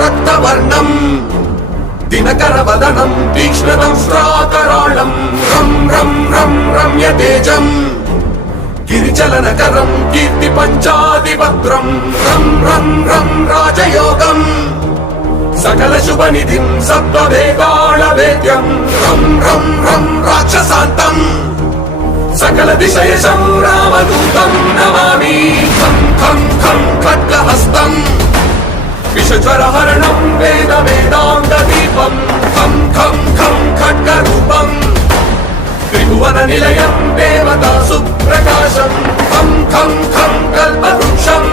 రక్తవర్ణం దినకరవదనం తీక్ష్ణదంష్ట్రాకరాళం రం రం రం రమ్య తేజం గిరిచలనకరం కీర్తి పంచాదిభద్రం రం రం రం రాజయోగం సకల శుభనిధిం సత్వవేగాళ వేద్యం రం రం రం రాక్షసాంతం సకల దిశయశం రామదూతం నమామి ఖం ఖం ఖం ఖడ్గహస్తం విషజ్వరహరణం వేద వేదాంగ దీపం ఖం ఖం ఖం ఖడ్గరూపం త్రిభువన నిలయం దేవతా సుప్రకాశం ఖం ఖం ఖం కల్పవృక్షం